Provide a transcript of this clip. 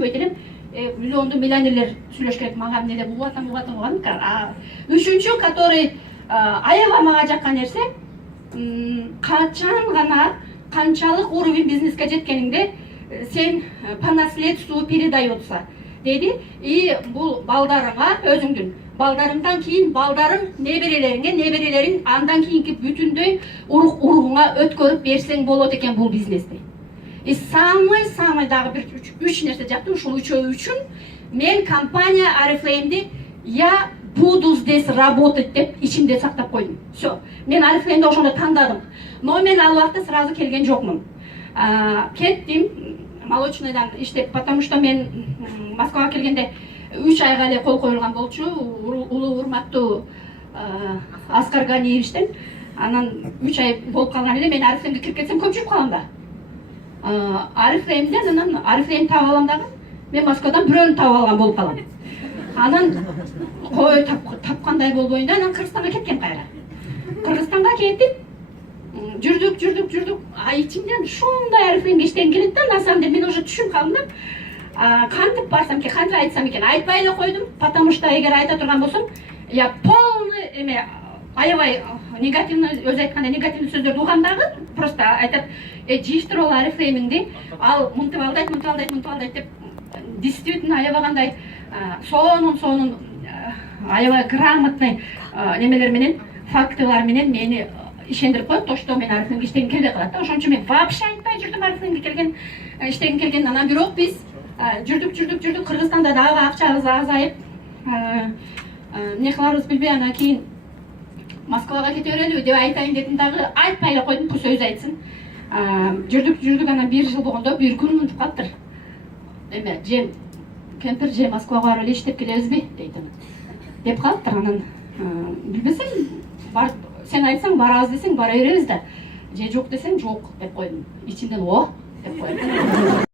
Ötürüm миллионду миллионерлер сүйлөш керек мага эмне деп угатам. Үчүнчү, который аябай мага жаккан нерсе, качан гана канчалык уровень бизнеске жеткениңде сен по наследству передается деди. И бул балдарыңа, өзүңдүн балдарыңдан кийин балдарың, неберелериңе, неберелериң андан кийинки бүтүндөй уругуңа өткөрүп берсең болот экен бул бизнести. И самый дагы бир үч нерсе жактым. Ушул үчөө үчүн мен компания Oriflame'ди я буду здесь работать деп ичимде сактап койдум. Все. Мен Oriflame'ди ошондо тандадым. Но мен ал убакта сразу келген жокмун. Кеттим молочныйдан иштеп, потому что мен Москвага келгенде 3 айга эле кол коюлган болчу. Улуу урматтуу Аскар Ганиевичтен. Анан 3 ай болуп калган эле мен Oriflame'ге кирип кетсем көп жүрүп калам да. Oriflame'ден анан Oriflame таап алам дагы. Мен Москвадан бирөөнү таап алган болуп калам. Анан кой тапкандай болбойн да, анан Кыргызстанга кеткем кайра. Кыргызстанга кетип жүрдүк. Ичимден ушундай Oriflame'ге иштегим келет да, на самом деле мен уже түшүнүп калдым да. Кантип барсам экен, кантип айтсам экен, айтпай эле койдум, потому что эгер айта турган болсом, я полный эме аябай негативный, өзү айткандай негативный сөздөрдү угам дагы, просто айтат, жиштир ол Oriflame'иңди, ал мынтип алдайт деп, действительно аябагандай сонун аябай грамотный немелер менен, фактылар менен мени ишендирип коет, то что мен Oriflame'ге иштегим келбей калат да. Ошон үчүн мен вообще айтпай жүрдүм Oriflame'ге иштегим келген. Анан бирок биз жүрдүк, Кыргызстанда дагы акчабыз азайып, эмне кыларыбыз билбей, анан кийин Москвага кете берелиби деп айтайын дедим дагы, айтпай эле койдум, пусть өзү айтсын. Жүрдүк, анан 1 жыл болгондо бир күн мынтип калыптыр. Эме, кемпир же Москвага барып эле иштеп келебизби дейт анан. Деп калыптыр. Анан билбесем, сен айтсаң барабыз десең бара беребиз да, же жок десең жок деп койдум. Ичимден о деп коем.